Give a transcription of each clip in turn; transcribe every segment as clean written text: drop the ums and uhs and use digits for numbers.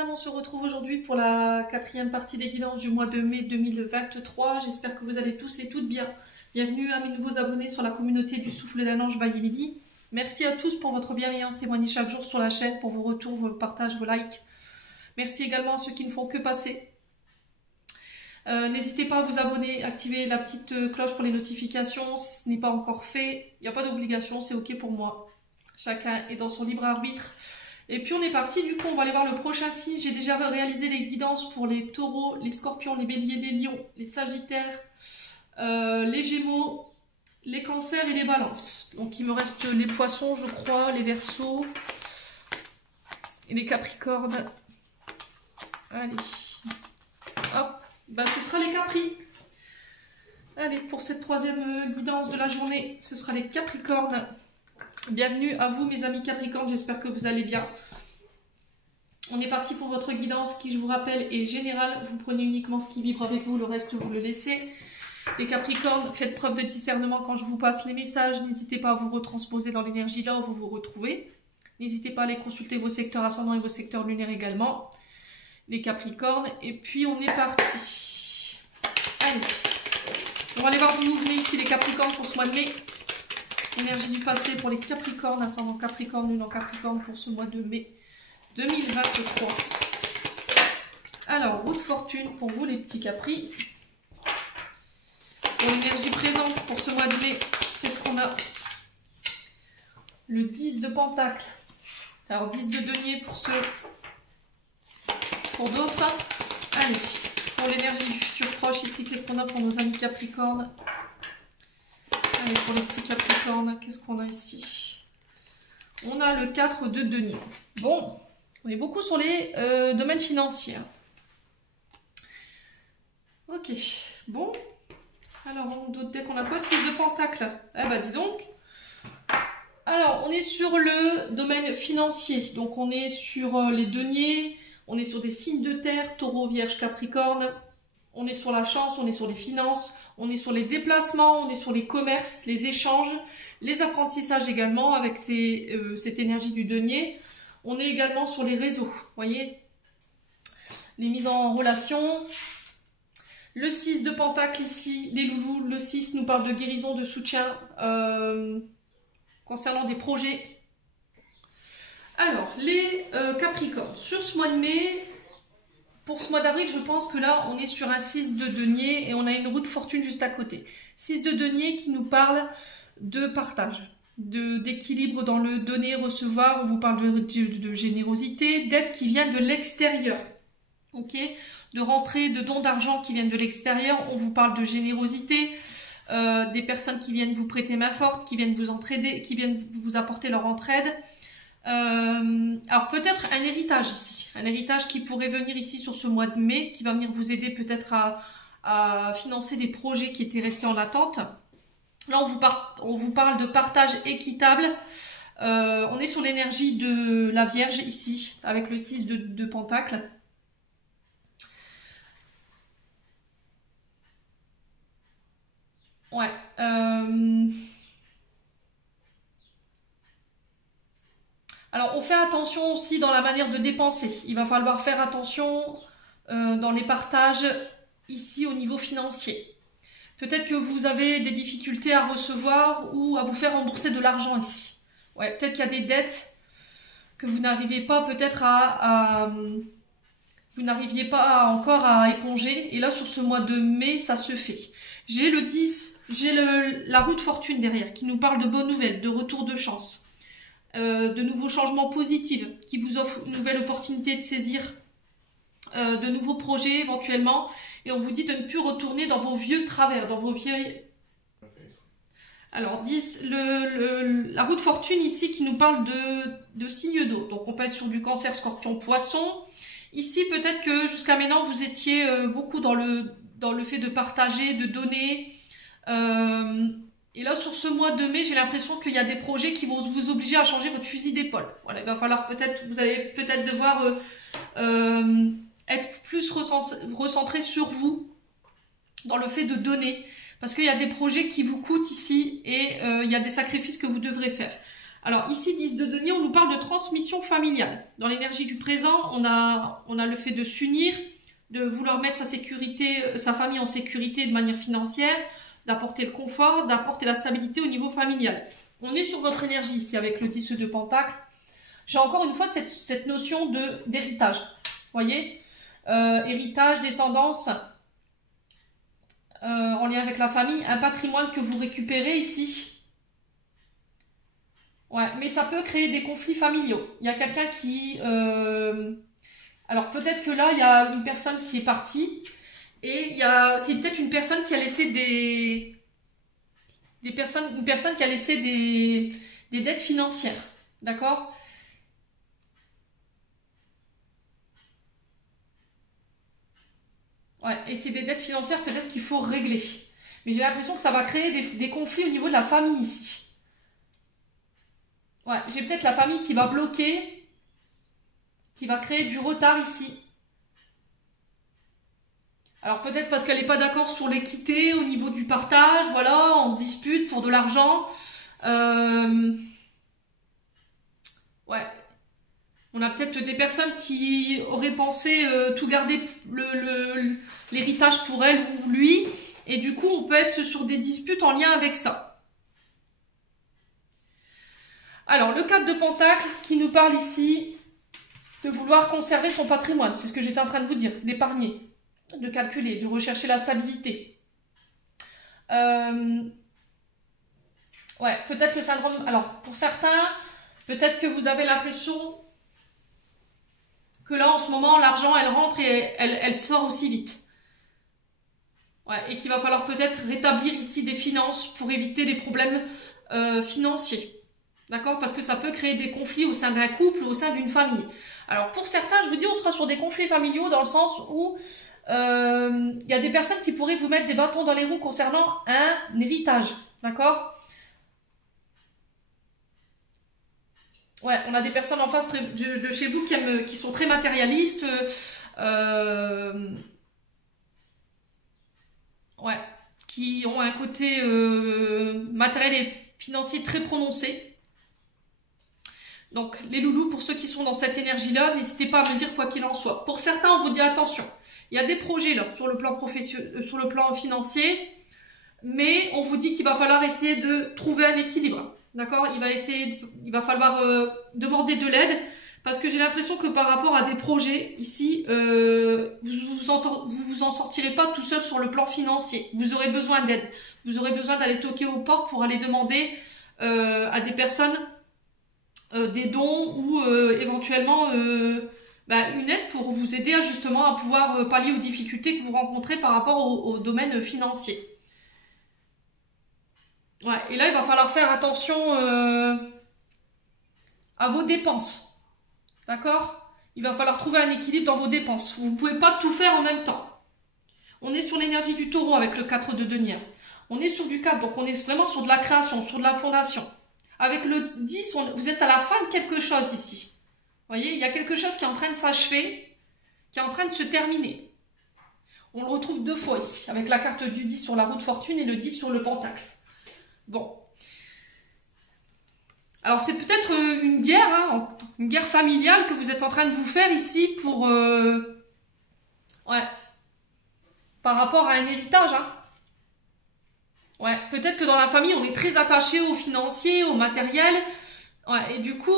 âmes, on se retrouve aujourd'hui pour la quatrième partie des guidances du mois de mai 2023. J'espère que vous allez tous et toutes bien. Bienvenue à mes nouveaux abonnés sur la communauté du Souffle d'un Ange by Emily. Merci à tous pour votre bienveillance témoignée chaque jour sur la chaîne, pour vos retours, vos partages, vos likes. Merci également à ceux qui ne font que passer. N'hésitez pas à vous abonner, activer la petite cloche pour les notifications si ce n'est pas encore fait. Il n'y a pas d'obligation, c'est ok pour moi. Chacun est dans son libre arbitre. Et puis on est parti, du coup on va aller voir le prochain signe. J'ai déjà réalisé les guidances pour les taureaux, les scorpions, les béliers, les lions, les sagittaires, les gémeaux, les cancers et les balances. Donc il me reste les poissons je crois, les verseaux et les capricornes. Allez, hop, ben, ce sera les capris. Allez, pour cette troisième guidance de la journée, ce sera les capricornes. Bienvenue à vous mes amis Capricorne, j'espère que vous allez bien. On est parti pour votre guidance qui, je vous rappelle, est générale. Vous prenez uniquement ce qui vibre avec vous, le reste vous le laissez. Les Capricornes, faites preuve de discernement quand je vous passe les messages. N'hésitez pas à vous retransposer dans l'énergie là où vous vous retrouvez. N'hésitez pas à aller consulter vos secteurs ascendants et vos secteurs lunaires également. Les Capricornes, et puis on est parti. Allez, on va aller voir d'où vous venez ici les Capricornes pour ce mois de mai. Énergie du passé pour les Capricornes, ascendant Capricorne, lune en Capricorne pour ce mois de mai 2023. Alors, roue de fortune pour vous les petits Capris. Pour l'énergie présente pour ce mois de mai, qu'est-ce qu'on a? Le 10 de Pentacle. Alors, 10 de denier pour ceux, pour d'autres. Allez, pour l'énergie du futur proche ici, qu'est-ce qu'on a pour nos amis Capricornes? Allez, pour les petits Capricornes, qu'est-ce qu'on a ici? On a le 4 de denier. Bon, on est beaucoup sur les domaines financiers. Ok, bon. Alors, on doute qu'on a quoi? 6 de Pentacle. Ah bah dis donc. Alors, on est sur le domaine financier. Donc, on est sur les deniers. On est sur des signes de terre, taureau, vierge, capricorne. On est sur la chance, on est sur les finances. On est sur les déplacements, on est sur les commerces, les échanges, les apprentissages également avec cette énergie du denier. On est également sur les réseaux, vous voyez, les mises en relation. Le 6 de Pentacle ici, les loulous, le 6 nous parle de guérison, de soutien concernant des projets. Alors, les Capricornes, sur ce mois de mai... Pour ce mois d'avril, je pense que là, on est sur un 6 de denier et on a une roue de fortune juste à côté. 6 de denier qui nous parle de partage, d'équilibre dans le donner-recevoir. On vous parle de générosité, d'aide qui vient de l'extérieur. Ok, de rentrée, de dons d'argent qui viennent de l'extérieur. On vous parle de générosité, des personnes qui viennent vous prêter main forte, qui viennent vous entraider, qui viennent vous apporter leur entraide. Alors peut-être un héritage ici, un héritage qui pourrait venir ici sur ce mois de mai, qui va venir vous aider peut-être à financer des projets qui étaient restés en attente. Là on vous parle de partage équitable. On est sur l'énergie de la Vierge ici, avec le 6 de Pentacle. Ouais. Alors, on fait attention aussi dans la manière de dépenser. Il va falloir faire attention dans les partages ici au niveau financier. Peut-être que vous avez des difficultés à recevoir ou à vous faire rembourser de l'argent ici. Ouais, peut-être qu'il y a des dettes que vous n'arrivez pas peut-être vous n'arriviez pas encore à éponger. Et là, sur ce mois de mai, ça se fait. J'ai le 10, j'ai la roue de fortune derrière qui nous parle de bonnes nouvelles, de retour de chance. De nouveaux changements positifs qui vous offrent une nouvelle opportunité de saisir de nouveaux projets éventuellement, et on vous dit de ne plus retourner dans vos vieux travers, dans vos vieilles... Alors 10, la roue de fortune ici qui nous parle de signes d'eau, donc on peut être sur du cancer, scorpion, poisson. Ici peut-être que jusqu'à maintenant vous étiez beaucoup dans le fait de partager, de donner. Et là, sur ce mois de mai, j'ai l'impression qu'il y a des projets qui vont vous obliger à changer votre fusil d'épaule. Voilà, il va falloir peut-être, vous allez peut-être devoir être plus recentré sur vous dans le fait de donner. Parce qu'il y a des projets qui vous coûtent ici et il y a des sacrifices que vous devrez faire. Alors ici, 10 de denier, on nous parle de transmission familiale. Dans l'énergie du présent, on a le fait de s'unir, de vouloir mettre sa famille en sécurité de manière financière, d'apporter le confort, d'apporter la stabilité au niveau familial. On est sur votre énergie ici avec le 10 de pentacle. J'ai encore une fois cette notion d'héritage. Vous voyez, héritage, descendance, en lien avec la famille, un patrimoine que vous récupérez ici. Ouais, mais ça peut créer des conflits familiaux. Il y a quelqu'un qui... alors peut-être que là, il y a une personne qui est partie et c'est peut-être une personne qui a laissé une personne qui a laissé des dettes financières. D'accord? Ouais, et c'est des dettes financières peut-être qu'il faut régler. Mais j'ai l'impression que ça va créer des conflits au niveau de la famille ici. Ouais, j'ai peut-être la famille qui va bloquer, qui va créer du retard ici. Alors peut-être parce qu'elle n'est pas d'accord sur l'équité au niveau du partage, voilà, on se dispute pour de l'argent. Ouais. On a peut-être des personnes qui auraient pensé tout garder l'héritage pour elle ou lui. Et du coup, on peut être sur des disputes en lien avec ça. Alors, le 4 de pentacle qui nous parle ici de vouloir conserver son patrimoine. C'est ce que j'étais en train de vous dire, d'épargner, de calculer, de rechercher la stabilité. Ouais, peut-être le syndrome... Alors, pour certains, peut-être que vous avez l'impression que là, en ce moment, l'argent, elle rentre et elle sort aussi vite. Ouais, et qu'il va falloir peut-être rétablir ici des finances pour éviter les problèmes financiers. D'accord? Parce que ça peut créer des conflits au sein d'un couple ou au sein d'une famille. Alors, pour certains, je vous dis, on sera sur des conflits familiaux dans le sens où il y a des personnes qui pourraient vous mettre des bâtons dans les roues concernant un héritage. D'accord? Ouais, on a des personnes en face de chez vous qui sont très matérialistes. Ouais, qui ont un côté matériel et financier très prononcé. Donc, les loulous, pour ceux qui sont dans cette énergie-là, n'hésitez pas à me dire quoi qu'il en soit. Pour certains, on vous dit attention. Il y a des projets là, sur le plan professionnel, sur le plan financier, mais on vous dit qu'il va falloir essayer de trouver un équilibre. D'accord? Il va falloir demander de l'aide, parce que j'ai l'impression que par rapport à des projets, ici, vous en sortirez pas tout seul sur le plan financier. Vous aurez besoin d'aide. Vous aurez besoin d'aller toquer aux portes pour aller demander à des personnes des dons ou éventuellement une aide pour vous aider justement à pouvoir pallier aux difficultés que vous rencontrez par rapport au domaine financier. Ouais, et là, il va falloir faire attention à vos dépenses. D'accord? Il va falloir trouver un équilibre dans vos dépenses. Vous ne pouvez pas tout faire en même temps. On est sur l'énergie du taureau avec le 4 de denier. On est sur du 4, donc on est vraiment sur de la création, sur de la fondation. Avec le 10, vous êtes à la fin de quelque chose ici. Vous voyez, il y a quelque chose qui est en train de s'achever, qui est en train de se terminer. On le retrouve deux fois ici, avec la carte du 10 sur la roue de fortune et le 10 sur le pentacle. Bon. Alors c'est peut-être une guerre, hein, une guerre familiale que vous êtes en train de vous faire ici pour... ouais. Par rapport à un héritage, hein. Ouais, peut-être que dans la famille, on est très attaché au financier, au matériel. Ouais, et du coup...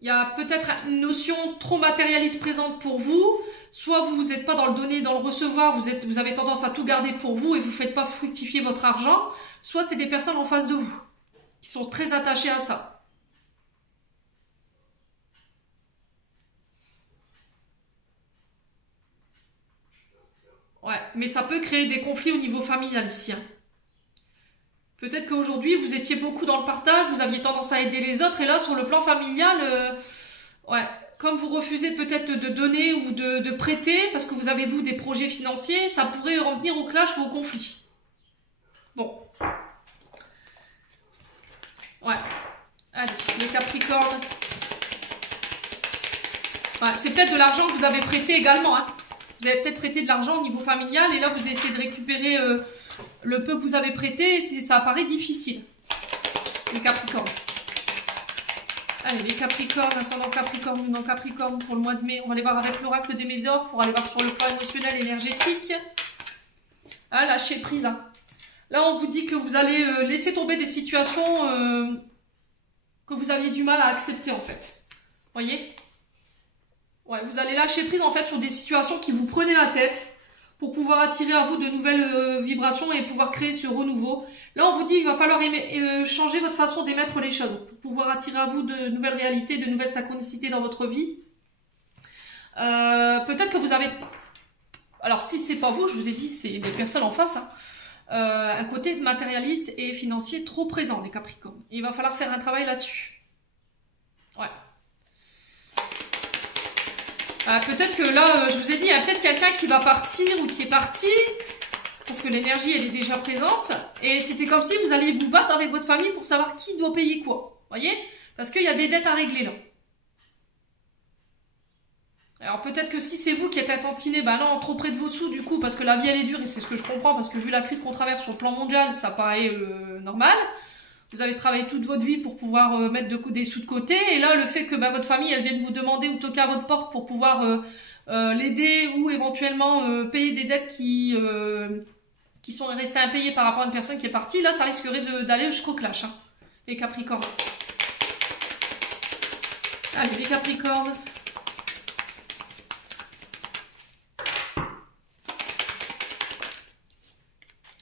il y a peut-être une notion trop matérialiste présente pour vous. Soit vous n'êtes pas dans le donner, dans le recevoir, vous avez tendance à tout garder pour vous et vous ne faites pas fructifier votre argent. Soit c'est des personnes en face de vous qui sont très attachées à ça. Ouais, mais ça peut créer des conflits au niveau familial ici. Hein. Peut-être qu'aujourd'hui, vous étiez beaucoup dans le partage, vous aviez tendance à aider les autres, et là, sur le plan familial, ouais, comme vous refusez peut-être de donner ou de prêter, parce que vous avez, vous, des projets financiers, ça pourrait revenir au clash ou au conflit. Bon. Ouais. Allez, le Capricorne. Ouais, c'est peut-être de l'argent que vous avez prêté également, hein. Vous avez peut-être prêté de l'argent au niveau familial, et là, vous essayez de récupérer le peu que vous avez prêté, ça apparaît difficile. Les Capricornes. Allez, les Capricornes, ascendant Capricorne, lunan Capricorne pour le mois de mai. On va aller voir avec l'oracle des Médors pour aller voir sur le plan émotionnel, énergétique. Ah, lâcher prise. Hein. Là, on vous dit que vous allez laisser tomber des situations que vous aviez du mal à accepter, en fait. Voyez? Ouais, vous allez lâcher prise, en fait, sur des situations qui vous prenaient la tête pour pouvoir attirer à vous de nouvelles vibrations et pouvoir créer ce renouveau. Là, on vous dit qu'il va falloir changer votre façon d'émettre les choses pour pouvoir attirer à vous de nouvelles réalités, de nouvelles synchronicités dans votre vie. Peut-être que vous avez... Alors, si c'est pas vous, je vous ai dit, c'est les personnes en face, hein. Un côté matérialiste et financier trop présent, les Capricornes. Il va falloir faire un travail là-dessus. Ouais. Peut-être que là, je vous ai dit, il y a peut-être quelqu'un qui va partir ou qui est parti, parce que l'énergie, elle est déjà présente, et c'était comme si vous alliez vous battre avec votre famille pour savoir qui doit payer quoi. Voyez? Parce qu'il y a des dettes à régler là. Alors peut-être que si c'est vous qui êtes attentionné, bah non, trop près de vos sous du coup, parce que la vie elle est dure et c'est ce que je comprends, parce que vu la crise qu'on traverse sur le plan mondial, ça paraît normal. Vous avez travaillé toute votre vie pour pouvoir mettre des sous de côté, et là le fait que votre famille elle vienne vous demander ou toquer à votre porte pour pouvoir l'aider ou éventuellement payer des dettes qui sont restées impayées par rapport à une personne qui est partie, là ça risquerait d'aller jusqu'au clash, hein, les Capricornes. Allez les Capricornes.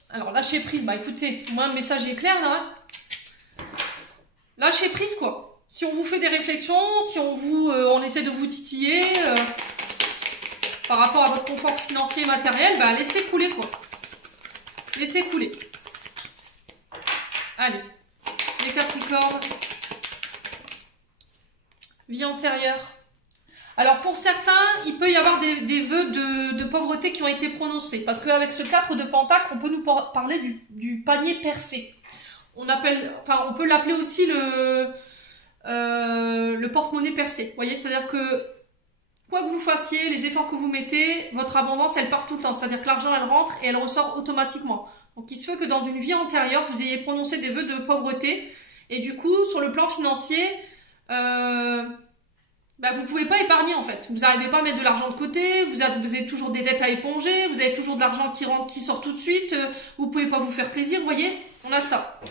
Alors, lâcher prise, bah écoutez, moi le message est clair là. Lâcher prise quoi. Si on vous fait des réflexions, si on essaie de vous titiller par rapport à votre confort financier et matériel, bah laissez couler quoi. Laissez couler. Allez, les Capricornes. Vie antérieure. Alors pour certains, il peut y avoir des vœux de pauvreté qui ont été prononcés. Parce qu'avec ce 4 de Pentacle, on peut nous parler du panier percé. On peut l'appeler aussi le porte-monnaie percé. Vous voyez, c'est-à-dire que quoi que vous fassiez, les efforts que vous mettez, votre abondance, elle part tout le temps. C'est-à-dire que l'argent, elle rentre et elle ressort automatiquement. Donc il se fait que dans une vie antérieure, vous ayez prononcé des vœux de pauvreté. Et du coup, sur le plan financier... vous pouvez pas épargner en fait. Vous n'arrivez pas à mettre de l'argent de côté, vous avez toujours des dettes à éponger, vous avez toujours de l'argent qui rentre, qui sort tout de suite, vous pouvez pas vous faire plaisir, vous voyez? On a ça.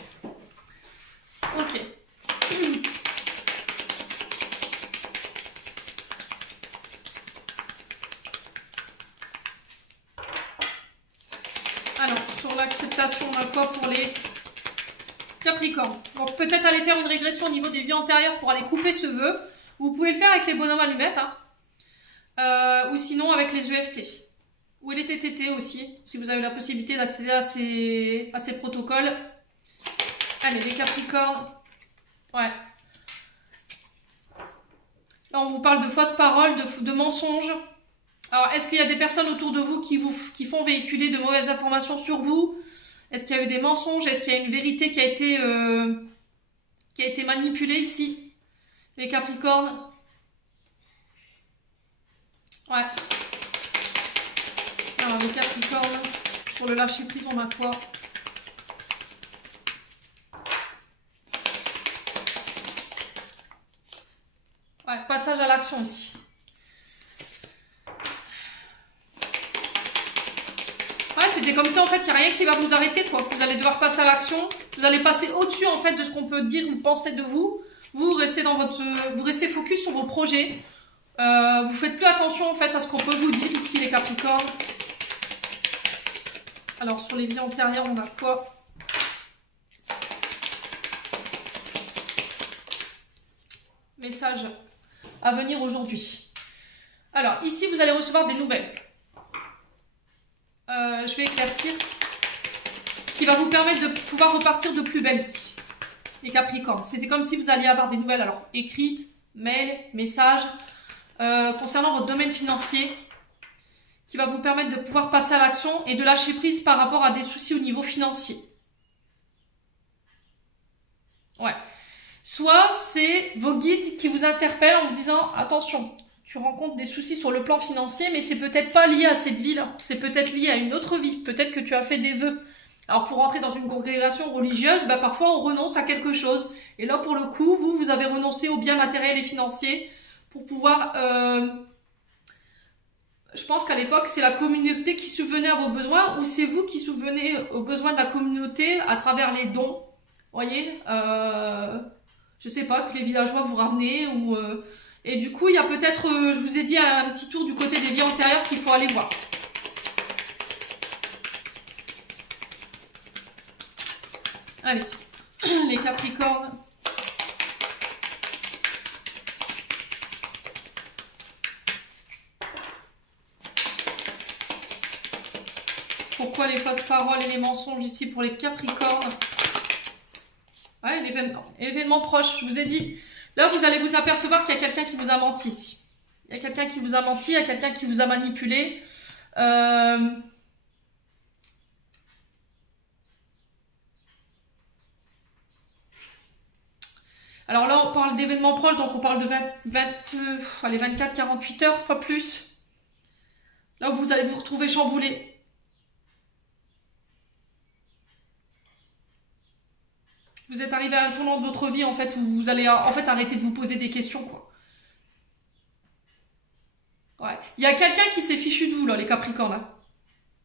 Ok. Alors, sur l'acceptation, on a quoi pour les Capricornes? Donc peut-être aller faire une régression au niveau des vies antérieures pour aller couper ce vœu. Vous pouvez le faire avec les bonhommes allumettes, hein. Ou sinon avec les EFT. Ou les TTT aussi, si vous avez la possibilité d'accéder à ces protocoles. Allez, les Capricornes. Ouais. Là, on vous parle de fausses paroles, de mensonges. Alors, est-ce qu'il y a des personnes autour de vous qui font véhiculer de mauvaises informations sur vous? Est-ce qu'il y a eu des mensonges? Est-ce qu'il y a une vérité qui a été manipulée ici? Les Capricornes. Ouais. Alors, les Capricornes, pour le lâcher prise, on a quoi? Ouais, passage à l'action ici. Ouais, c'était comme si en fait, il n'y a rien qui va vous arrêter, quoi. Vous allez devoir passer à l'action. Vous allez passer au-dessus, en fait, de ce qu'on peut dire ou penser de vous. Vous restez vous restez focus sur vos projets. Vous faites plus attention en fait à ce qu'on peut vous dire ici les Capricornes. Alors sur les vies antérieures, on a quoi? Message à venir aujourd'hui. Alors ici, vous allez recevoir des nouvelles. Je vais éclaircir. Qui va vous permettre de pouvoir repartir de plus belle ici. Les Capricornes, c'était comme si vous alliez avoir des nouvelles alors écrites, mails, messages concernant votre domaine financier qui va vous permettre de pouvoir passer à l'action et de lâcher prise par rapport à des soucis au niveau financier. Ouais. Soit c'est vos guides qui vous interpellent en vous disant attention, tu rencontres des soucis sur le plan financier mais c'est peut-être pas lié à cette vie-là, c'est peut-être lié à une autre vie, peut-être que tu as fait des vœux Alors pour rentrer dans une congrégation religieuse, bah, parfois on renonce à quelque chose. Et là pour le coup, vous avez renoncé aux biens matériels et financiers pour pouvoir... je pense qu'à l'époque, c'est la communauté qui subvenait à vos besoins ou c'est vous qui subvenez aux besoins de la communauté à travers les dons. Vous voyez, je sais pas, que les villageois vous ramenez ou... et du coup, il y a peut-être, je vous ai dit, un petit tour du côté des vies antérieures qu'il faut aller voir. Allez, les Capricornes. Pourquoi les fausses paroles et les mensonges ici pour les Capricornes? Ouais, l'événement proche, je vous ai dit. Là, vous allez vous apercevoir qu'il y a quelqu'un qui vous a menti ici. Il y a quelqu'un qui vous a menti, il y a quelqu'un qui vous a manipulé. Alors là, on parle d'événements proches, donc on parle de 24-48 heures, pas plus. Là, vous allez vous retrouver chamboulé. Vous êtes arrivé à un tournant de votre vie, en fait, où vous allez en fait arrêter de vous poser des questions, quoi. Ouais. Il y a quelqu'un qui s'est fichu de vous, là, les Capricornes, là.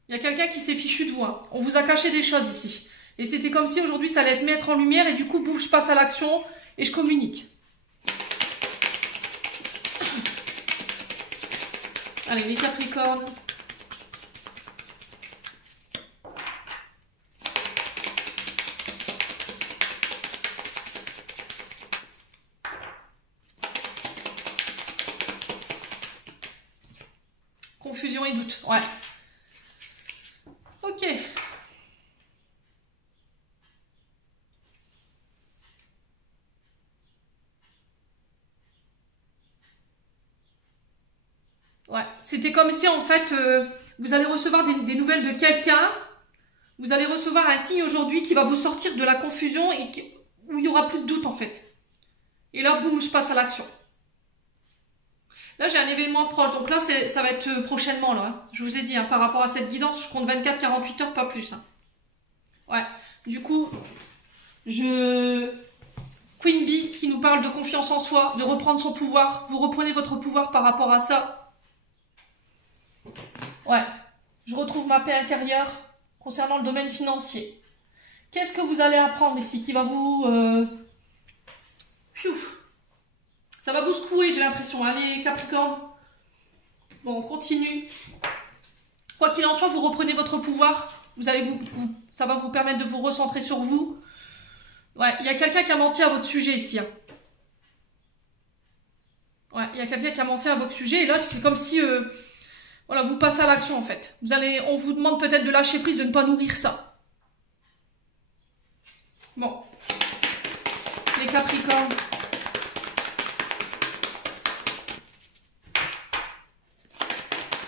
Il y a quelqu'un qui s'est fichu de vous, hein. On vous a caché des choses ici. Et c'était comme si aujourd'hui, ça allait être mettre en lumière, et du coup, bouf, je passe à l'action, et je communique. Allez, les Capricornes. Confusion et doute, ouais. Ok. Ouais, c'était comme si en fait, vous allez recevoir des nouvelles de quelqu'un. Vous allez recevoir un signe aujourd'hui qui va vous sortir de la confusion et où il n'y aura plus de doute en fait. Et là, boum, je passe à l'action. Là, j'ai un événement proche. Donc là, ça va être prochainement, là. Hein. Je vous ai dit, hein, par rapport à cette guidance, je compte 24-48 heures, pas plus. Hein. Ouais. Du coup, Queen Bee qui nous parle de confiance en soi, de reprendre son pouvoir. Vous reprenez votre pouvoir par rapport à ça. Ouais. Je retrouve ma paix intérieure concernant le domaine financier. Qu'est-ce que vous allez apprendre ici qui va vous... Ça va vous secouer, j'ai l'impression. Allez, Capricorne. Bon, on continue. Quoi qu'il en soit, vous reprenez votre pouvoir. Ça va vous permettre de vous recentrer sur vous. Ouais, il y a quelqu'un qui a menti à votre sujet ici. Hein. Ouais, il y a quelqu'un qui a menti à votre sujet. Et là, c'est comme si... voilà, vous passez à l'action en fait. On vous demande peut-être de lâcher prise, de ne pas nourrir ça. Bon. Les Capricornes.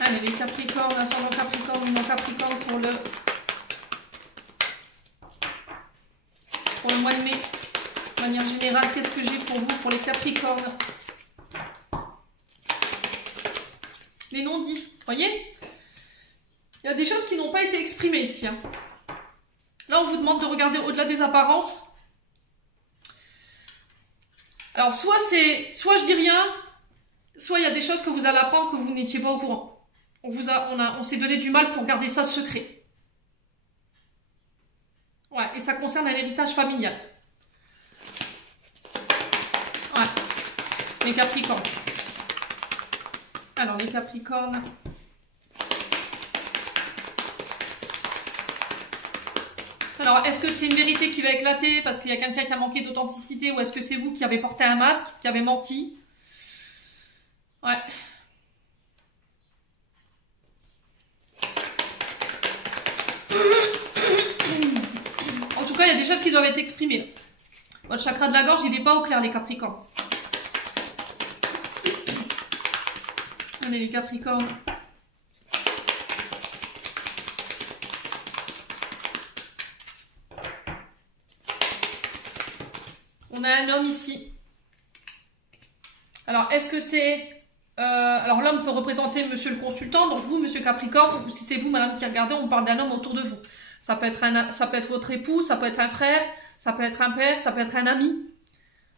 Allez, les Capricornes, ascendant Capricorne, mon Capricorne pour le mois de mai. De manière générale, qu'est-ce que j'ai pour vous, pour les Capricornes? Les non-dits, voyez? Il y a des choses qui n'ont pas été exprimées ici. Hein. Là, on vous demande de regarder au-delà des apparences. Alors, soit je dis rien, soit il y a des choses que vous allez apprendre que vous n'étiez pas au courant. On s'est donné du mal pour garder ça secret. Ouais, et ça concerne un héritage familial. Ouais, les Capricornes. Alors, les Capricornes. Alors, est-ce que c'est une vérité qui va éclater parce qu'il y a quelqu'un qui a manqué d'authenticité ou est-ce que c'est vous qui avez porté un masque, qui avez menti? Ouais. En tout cas, il y a des choses qui doivent être exprimées. Votre chakra de la gorge, il n'est pas au clair, les Capricornes. Allez, les Capricornes. On a un homme ici. Alors, est-ce que c'est... alors, l'homme peut représenter monsieur le consultant. Donc, vous, monsieur Capricorne, si c'est vous, madame, qui regardez, on parle d'un homme autour de vous. Ça peut être votre époux, ça peut être un frère, ça peut être un père, ça peut être un ami.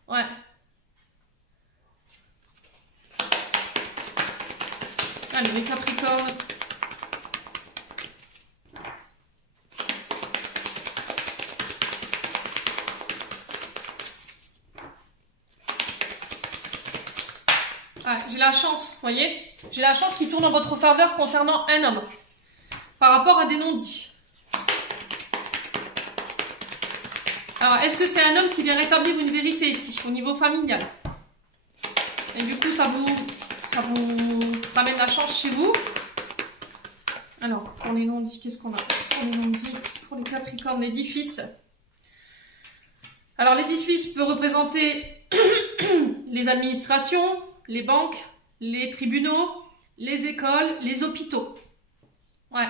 Ouais. Allez, les Capricornes. Ah, j'ai la chance, vous voyez? J'ai la chance qui tourne en votre faveur concernant un homme. Par rapport à des non-dits. Alors, est-ce que c'est un homme qui vient rétablir une vérité ici, au niveau familial? Et du coup, ça vous ramène la chance chez vous. Alors, pour les non-dits, qu'est-ce qu'on a? Pour les non-dits, pour les Capricornes, l'édifice. Alors, l'édifice peut représenter les administrations, les banques, les tribunaux, les écoles, les hôpitaux. Ouais.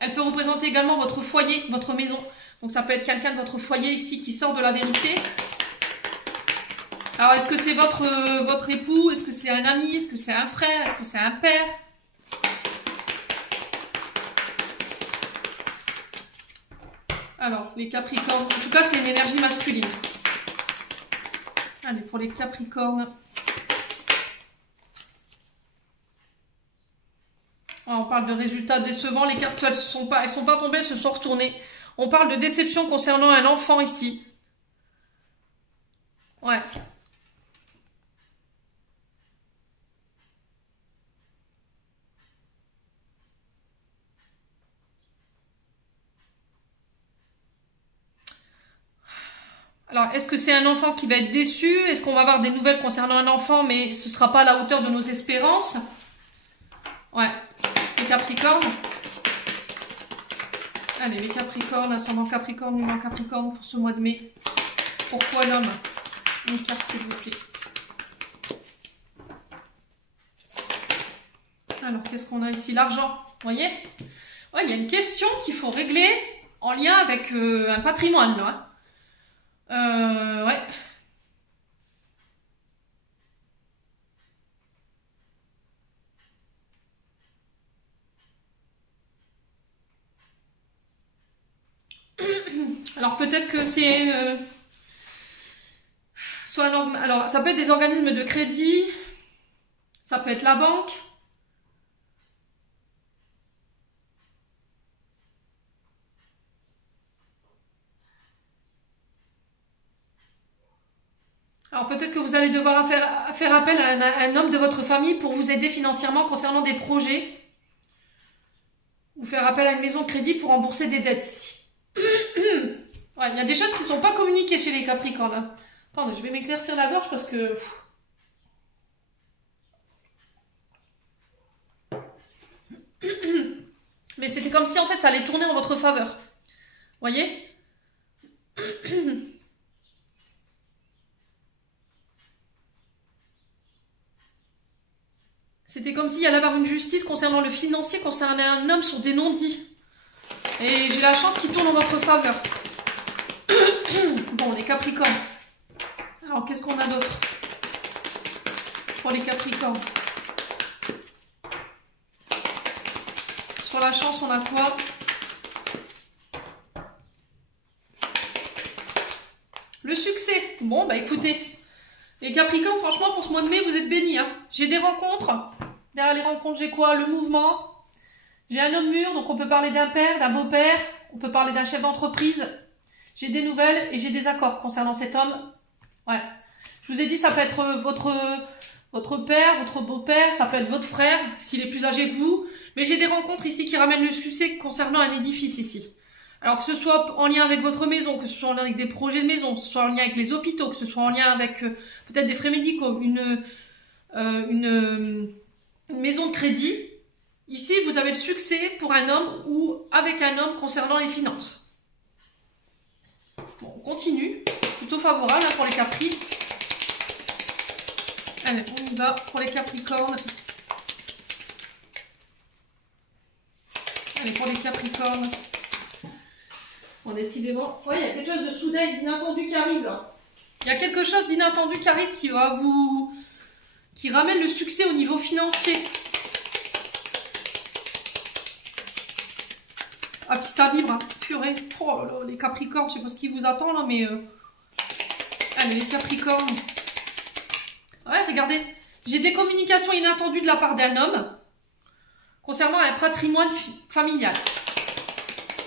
Elle peut représenter également votre foyer, votre maison. Donc ça peut être quelqu'un de votre foyer ici qui sort de la vérité. Alors est-ce que c'est votre époux? Est-ce que c'est un ami? Est-ce que c'est un frère? Est-ce que c'est un père? Alors, les Capricornes. En tout cas, c'est une énergie masculine. Allez, pour les Capricornes. On parle de résultats décevants. Les cartes, elles sont pas tombées, elles se sont retournées. On parle de déception concernant un enfant ici. Ouais. Alors, est-ce que c'est un enfant qui va être déçu? Est-ce qu'on va avoir des nouvelles concernant un enfant, mais ce ne sera pas à la hauteur de nos espérances? Ouais. Les Capricornes. Allez, les Capricornes, ascendant Capricorne, lunaire Capricorne pour ce mois de mai. Pourquoi l'homme? Une carte, s'il vous plaît. Alors, qu'est-ce qu'on a ici? L'argent, vous voyez? Ouais, il y a une question qu'il faut régler en lien avec un patrimoine, là. Ouais. Alors peut-être que c'est alors ça peut être des organismes de crédit, ça peut être la banque. Alors peut-être que vous allez devoir faire appel à un homme de votre famille pour vous aider financièrement concernant des projets. Ou faire appel à une maison de crédit pour rembourser des dettes ici. Ouais, il y a des choses qui ne sont pas communiquées chez les Capricornes. Hein. Attendez, je vais m'éclaircir la gorge parce que... Mais c'était comme si en fait ça allait tourner en votre faveur. Voyez? C'était comme s'il y allait avoir une justice concernant le financier, concernant un homme sur des non-dits. Et j'ai la chance qui tourne en votre faveur. Bon, les Capricornes. Alors, qu'est-ce qu'on a d'autre pour les Capricornes? Sur la chance, on a quoi? Le succès. Bon, bah écoutez, les Capricornes, franchement, pour ce mois de mai, vous êtes bénis. Hein. J'ai des rencontres. Derrière les rencontres, j'ai quoi? Le mouvement. J'ai un homme mûr, donc on peut parler d'un père, d'un beau-père. On peut parler d'un chef d'entreprise. J'ai des nouvelles et j'ai des accords concernant cet homme. Ouais. Je vous ai dit, ça peut être votre père, votre beau-père, ça peut être votre frère, s'il est plus âgé que vous. Mais j'ai des rencontres ici qui ramènent le succès concernant un édifice ici. Alors que ce soit en lien avec votre maison, que ce soit en lien avec des projets de maison, que ce soit en lien avec les hôpitaux, que ce soit en lien avec peut-être des frais médicaux, une maison de crédit. Ici, vous avez le succès pour un homme ou avec un homme concernant les finances. Bon, on continue. Plutôt favorable hein, pour les Capri. Allez, on y va pour les Capricornes. Allez, pour les Capricornes. Bon, décidément. Ouais, il y a quelque chose de soudain et d'inattendu qui arrive là. Il y a quelque chose d'inattendu qui arrive qui ramène le succès au niveau financier. Ah, puis ça vibre, hein. Purée. Oh là là, les Capricornes, je sais pas ce qui vous attend là, mais... Allez, les Capricornes. Ouais, regardez. J'ai des communications inattendues de la part d'un homme concernant un patrimoine familial.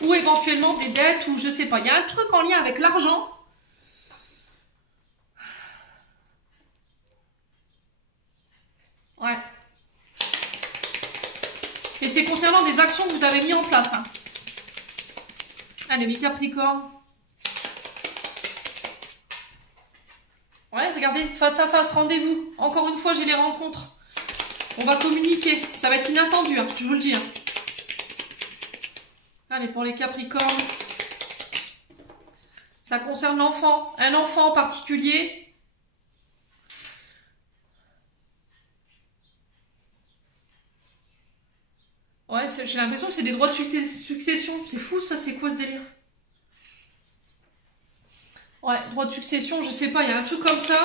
Ou éventuellement des dettes, ou je sais pas. Il y a un truc en lien avec l'argent. Ouais. Et c'est concernant des actions que vous avez mis en place. Hein. Allez, les Capricornes. Ouais, regardez, face à face, rendez-vous. Encore une fois, j'ai les rencontres. On va communiquer. Ça va être inattendu, hein, je vous le dis. Hein. Allez, pour les Capricornes. Ça concerne l'enfant. Un enfant en particulier. Ouais, j'ai l'impression que c'est des droits de succession. C'est fou, ça. C'est quoi ce délire? Ouais, droit de succession, je sais pas. Il y a un truc comme ça.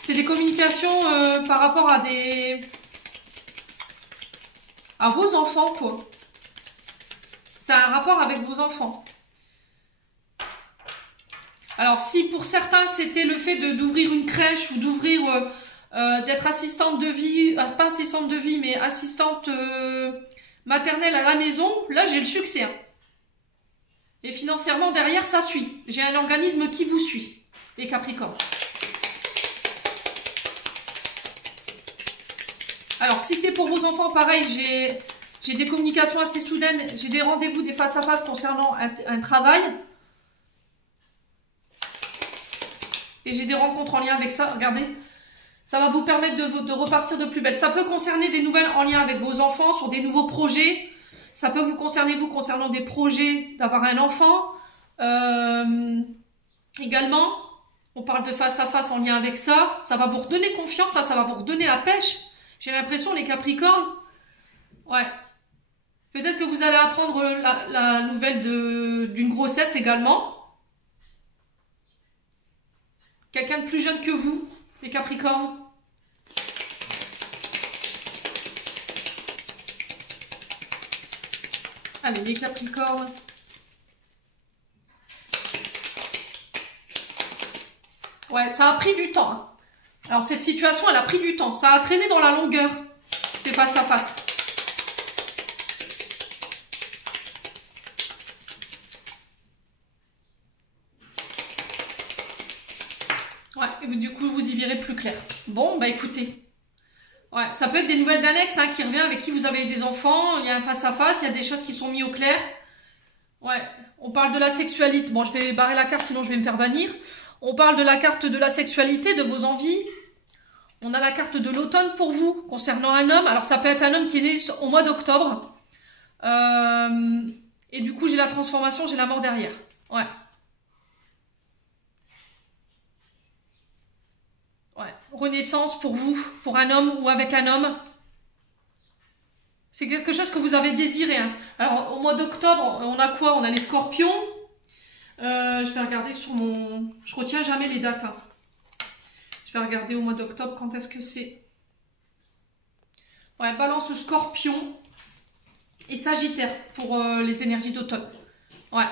C'est des communications par rapport à des... à vos enfants, quoi. Ça a un rapport avec vos enfants. Alors, si pour certains, c'était le fait d'ouvrir une crèche ou d'ouvrir... d'être assistante de vie... pas assistante de vie, mais assistante... maternelle à la maison, là j'ai le succès. Hein. Et financièrement derrière ça suit. J'ai un organisme qui vous suit, les Capricornes. Alors si c'est pour vos enfants, pareil, j'ai des communications assez soudaines, j'ai des rendez-vous, des face-à-face concernant un travail. Et j'ai des rencontres en lien avec ça, regardez. Ça va vous permettre de repartir de plus belle. Ça peut concerner des nouvelles en lien avec vos enfants, sur des nouveaux projets. Ça peut vous concerner, vous, concernant des projets d'avoir un enfant. Également, on parle de face à face en lien avec ça. Ça va vous redonner confiance, ça va vous redonner la pêche. J'ai l'impression, les Capricornes, ouais. Peut-être que vous allez apprendre la nouvelle d'une grossesse également. Quelqu'un de plus jeune que vous, les Capricornes. Allez, les Capricornes. Ouais, ça a pris du temps. Hein. Alors, cette situation, elle a pris du temps. Ça a traîné dans la longueur. C'est face à face. Ouais, et du coup, vous y verrez plus clair. Bon, bah écoutez. Ouais, ça peut être des nouvelles d'annexe hein, qui revient avec qui vous avez eu des enfants. Il y a un face-à-face, il y a des choses qui sont mises au clair. Ouais, on parle de la sexualité. Bon, je vais barrer la carte, sinon je vais me faire bannir. On parle de la carte de la sexualité, de vos envies. On a la carte de l'automne pour vous, concernant un homme. Alors, ça peut être un homme qui est né au mois d'octobre. Et du coup, j'ai la transformation, j'ai la mort derrière. Ouais. Ouais. Renaissance pour vous, pour un homme ou avec un homme. C'est quelque chose que vous avez désiré. Hein. Alors, au mois d'octobre, on a quoi? On a les scorpions. Je vais regarder sur mon... Je retiens jamais les dates. Hein. Je vais regarder au mois d'octobre quand est-ce que c'est. Ouais, balance, scorpion et sagittaire pour les énergies d'automne. Ouais.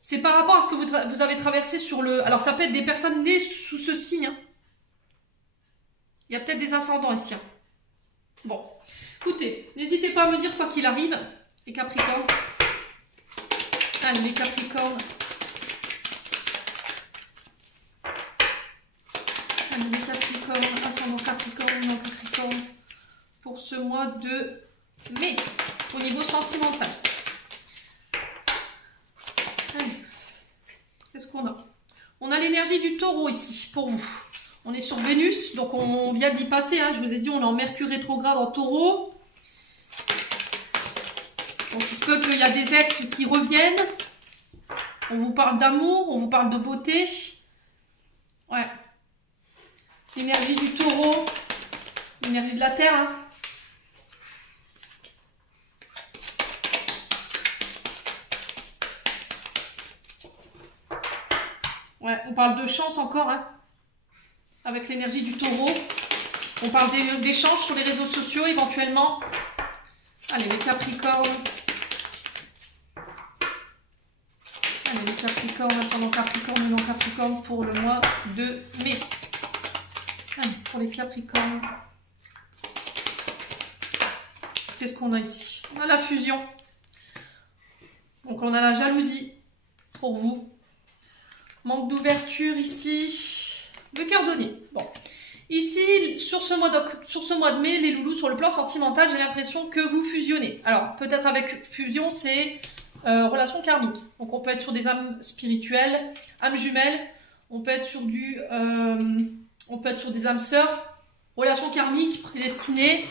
C'est par rapport à ce que vous avez traversé sur le... Alors, ça peut être des personnes nées sous ce signe. Hein. Il y a peut-être des ascendants ici. Hein. Bon. Écoutez, n'hésitez pas à me dire quoi qu'il arrive. Les Capricornes. Allez, les Capricornes. Allez, les Capricornes. Ascendant Capricorne, non Capricorne. Pour ce mois de mai. Au niveau sentimental. Allez. Qu'est-ce qu'on a? On a l'énergie du taureau ici, pour vous. On est sur Vénus, donc on vient d'y passer. Hein. Je vous ai dit, on est en Mercure rétrograde en taureau. Donc il se peut qu'il y a des ex qui reviennent. On vous parle d'amour, on vous parle de beauté. Ouais. L'énergie du taureau. L'énergie de la terre. Hein. Ouais, on parle de chance encore. Hein. Avec l'énergie du taureau. On parle d'échanges sur les réseaux sociaux éventuellement. Allez, les Capricornes. les Capricornes, ascendant Capricorne, non Capricorne pour le mois de mai. Allez, pour les Capricornes. Qu'est-ce qu'on a ici? On a la fusion. Donc on a la jalousie pour vous. Manque d'ouverture ici. Le cœur donné. Bon. Ici, sur ce mois de mai, les loulous, sur le plan sentimental, j'ai l'impression que vous fusionnez. Alors, peut-être avec fusion, c'est relation karmique. Donc, on peut être sur des âmes spirituelles, âmes jumelles. On peut être sur des âmes sœurs. Relation karmique, prédestinée.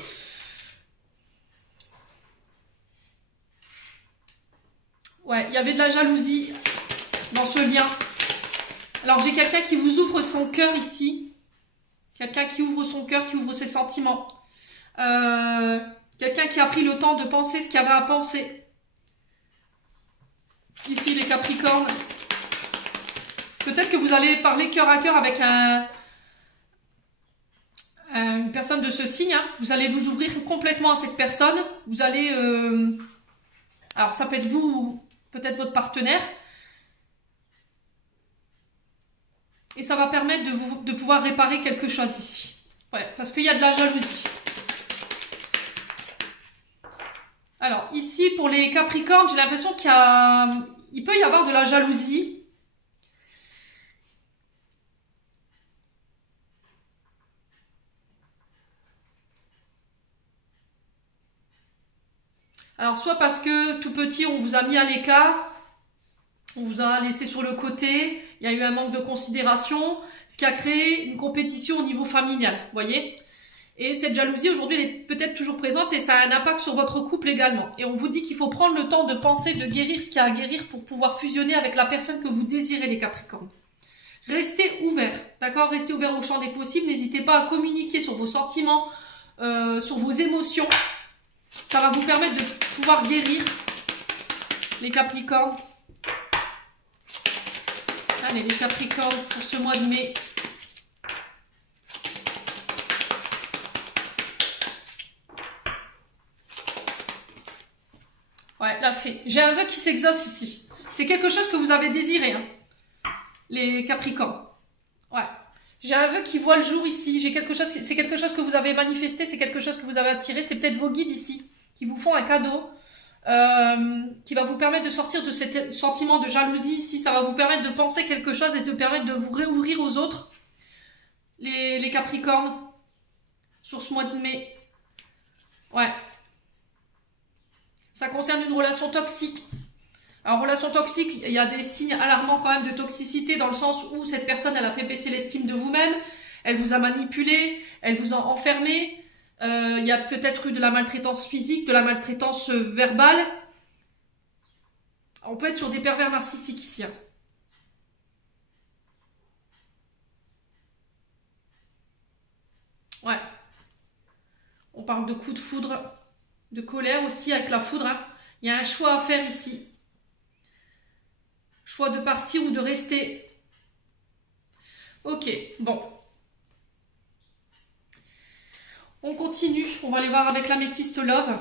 Ouais, il y avait de la jalousie dans ce lien. Alors, j'ai quelqu'un qui vous ouvre son cœur ici. Quelqu'un qui ouvre son cœur, qui ouvre ses sentiments. Quelqu'un qui a pris le temps de penser ce qu'il y avait à penser. Ici, les Capricornes. Peut-être que vous allez parler cœur à cœur avec une personne de ce signe. Hein. Vous allez vous ouvrir complètement à cette personne. Vous allez... alors, ça peut être vous ou peut-être votre partenaire. Et ça va permettre de pouvoir réparer quelque chose ici. Ouais, parce qu'il y a de la jalousie. Alors, ici, pour les Capricornes, j'ai l'impression il peut y avoir de la jalousie. Alors, soit parce que tout petit, on vous a mis à l'écart, on vous a laissé sur le côté, il y a eu un manque de considération, ce qui a créé une compétition au niveau familial, vous voyez. Et cette jalousie, aujourd'hui, elle est peut-être toujours présente et ça a un impact sur votre couple également. Et on vous dit qu'il faut prendre le temps de penser, de guérir ce qu'il y a à guérir pour pouvoir fusionner avec la personne que vous désirez, les Capricornes. Restez ouverts, d'accord? Restez ouverts au champ des possibles. N'hésitez pas à communiquer sur vos sentiments, sur vos émotions. Ça va vous permettre de pouvoir guérir, les Capricornes. Allez, les Capricornes, pour ce mois de mai. Ouais, la fée. J'ai un vœu qui s'exauce ici. C'est quelque chose que vous avez désiré, hein, les Capricornes. Ouais. J'ai un vœu qui voit le jour ici. C'est quelque chose que vous avez manifesté, c'est quelque chose que vous avez attiré. C'est peut-être vos guides ici qui vous font un cadeau. Qui va vous permettre de sortir de ce sentiment de jalousie ici. Ça va vous permettre de penser quelque chose et de permettre de vous réouvrir aux autres, les Capricornes, sur ce mois de mai. Ouais. Ça concerne une relation toxique. Alors, relation toxique, il y a des signes alarmants quand même de toxicité dans le sens où cette personne, elle a fait baisser l'estime de vous-même, elle vous a manipulé, elle vous a enfermé. Il y a peut-être eu de la maltraitance physique, de la maltraitance verbale. On peut être sur des pervers narcissiques ici. Hein. Ouais. On parle de coups de foudre, de colère aussi avec la foudre. Hein. Il y a un choix à faire ici. Choix de partir ou de rester. Ok, bon. On continue, on va aller voir avec l'améthyste Love.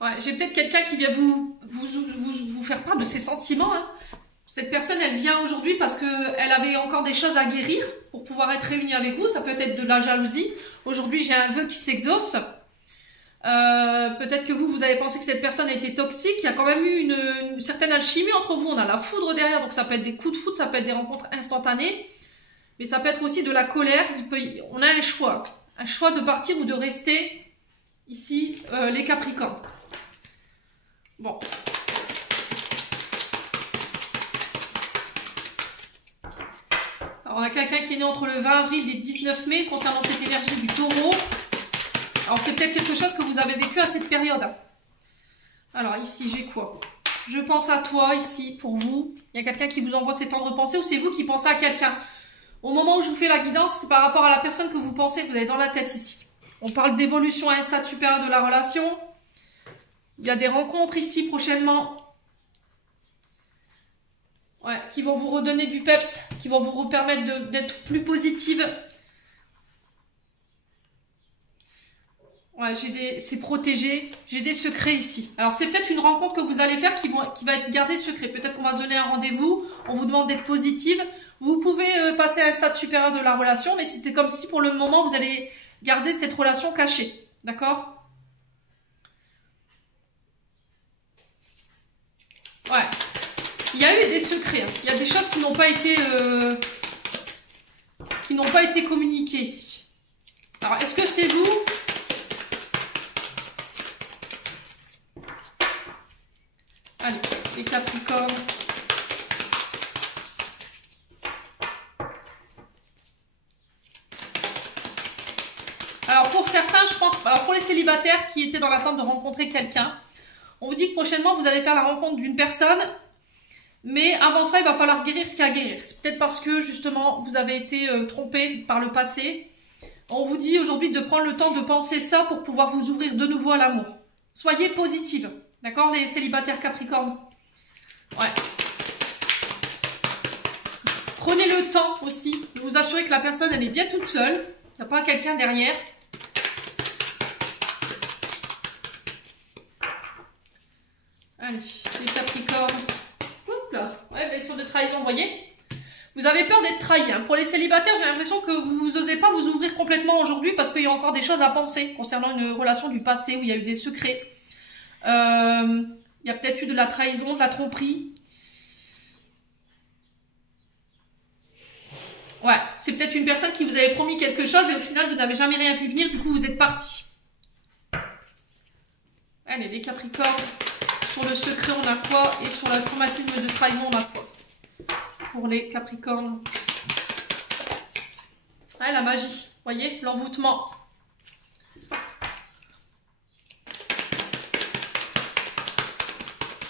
Ouais, j'ai peut-être quelqu'un qui vient vous faire part de ses sentiments. Hein. Cette personne, elle vient aujourd'hui parce qu'elle avait encore des choses à guérir pour pouvoir être réunie avec vous. Ça peut être de la jalousie. Aujourd'hui, j'ai un vœu qui s'exauce. Peut-être que vous avez pensé que cette personne était toxique. Il y a quand même eu une certaine alchimie entre vous. On a la foudre derrière, donc ça peut être des coups de foudre, ça peut être des rencontres instantanées. Mais ça peut être aussi de la colère. On a un choix de partir ou de rester ici, les Capricornes. Bon. Alors, on a quelqu'un qui est né entre le 20 avril et le 19 mai concernant cette énergie du taureau. Alors, c'est peut-être quelque chose que vous avez vécu à cette période. Alors, ici, j'ai quoi? Je pense à toi, ici, pour vous. Il y a quelqu'un qui vous envoie ces tendres pensées ou c'est vous qui pensez à quelqu'un. Au moment où je vous fais la guidance, c'est par rapport à la personne que vous pensez, que vous avez dans la tête ici. On parle d'évolution à un stade supérieur de la relation. Il y a des rencontres ici prochainement. Ouais, qui vont vous redonner du peps, qui vont vous permettre d'être plus positive. Ouais, c'est protégé. J'ai des secrets ici. Alors, c'est peut-être une rencontre que vous allez faire qui va être gardée secret. Peut-être qu'on va se donner un rendez-vous. On vous demande d'être positive. Vous pouvez passer à un stade supérieur de la relation, mais c'était comme si pour le moment, vous allez garder cette relation cachée. D'accord? Ouais. Il y a eu des secrets. Hein. Il y a des choses qui n'ont pas été communiquées ici. Alors, est-ce que c'est vous? Allez, les Capricornes. Alors, pour certains, je pense... Alors, pour les célibataires qui étaient dans l'attente de rencontrer quelqu'un, on vous dit que prochainement, vous allez faire la rencontre d'une personne. Mais avant ça, il va falloir guérir ce qu'il y a à guérir. C'est peut-être parce que, justement, vous avez été trompé par le passé. On vous dit aujourd'hui de prendre le temps de penser ça pour pouvoir vous ouvrir de nouveau à l'amour. Soyez positive. D'accord, les célibataires Capricornes? Ouais. Prenez le temps aussi de vous assurer que la personne, elle est bien toute seule. Il n'y a pas quelqu'un derrière. Allez, les Capricornes. Hop là. Ouais, blessure de trahison, vous voyez? Vous avez peur d'être trahi. Hein. Pour les célibataires, j'ai l'impression que vous n'osez pas vous ouvrir complètement aujourd'hui parce qu'il y a encore des choses à penser concernant une relation du passé où il y a eu des secrets. Il y a peut-être eu de la trahison, de la tromperie. Ouais, c'est peut-être une personne qui vous avait promis quelque chose et au final, vous n'avez jamais rien vu venir, du coup, vous êtes parti. Allez, les Capricornes, sur le secret, on a quoi? Et sur le traumatisme de trahison, on a quoi? Pour les Capricornes. Ouais, la magie, vous voyez, l'envoûtement.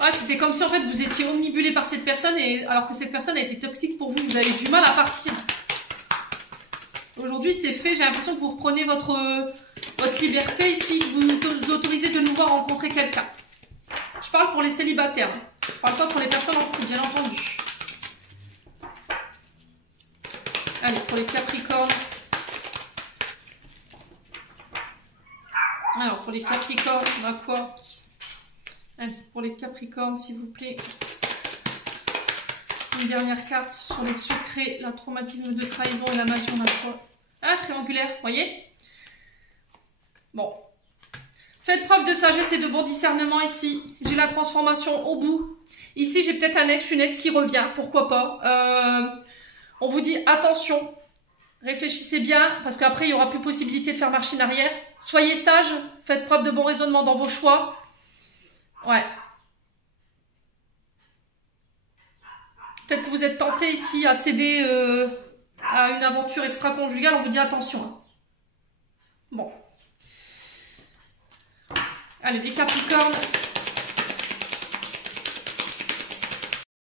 Ouais, c'était comme si en fait vous étiez omnibulé par cette personne et alors que cette personne a été toxique pour vous, vous avez du mal à partir. Aujourd'hui c'est fait, j'ai l'impression que vous reprenez votre liberté ici, que vous vous autorisez de nouveau à rencontrer quelqu'un. Je parle pour les célibataires, hein. Je parle pas pour les personnes en couple, bien entendu. Allez, pour les Capricornes. Alors, pour les Capricornes, on a quoi? Allez, pour les Capricornes, s'il vous plaît. Une dernière carte sur les secrets, le traumatisme de trahison et la magie, on a quoi? Ah, triangulaire, vous voyez? Bon. Faites preuve de sagesse et de bon discernement ici. J'ai la transformation au bout. Ici, j'ai peut-être un ex, une ex qui revient, pourquoi pas. On vous dit attention, réfléchissez bien, parce qu'après, il n'y aura plus possibilité de faire marche en arrière. Soyez sages, faites preuve de bon raisonnement dans vos choix. Ouais. Peut-être que vous êtes tenté ici à céder à une aventure extra-conjugale, on vous dit attention. Hein. Bon. Allez, les Capricornes.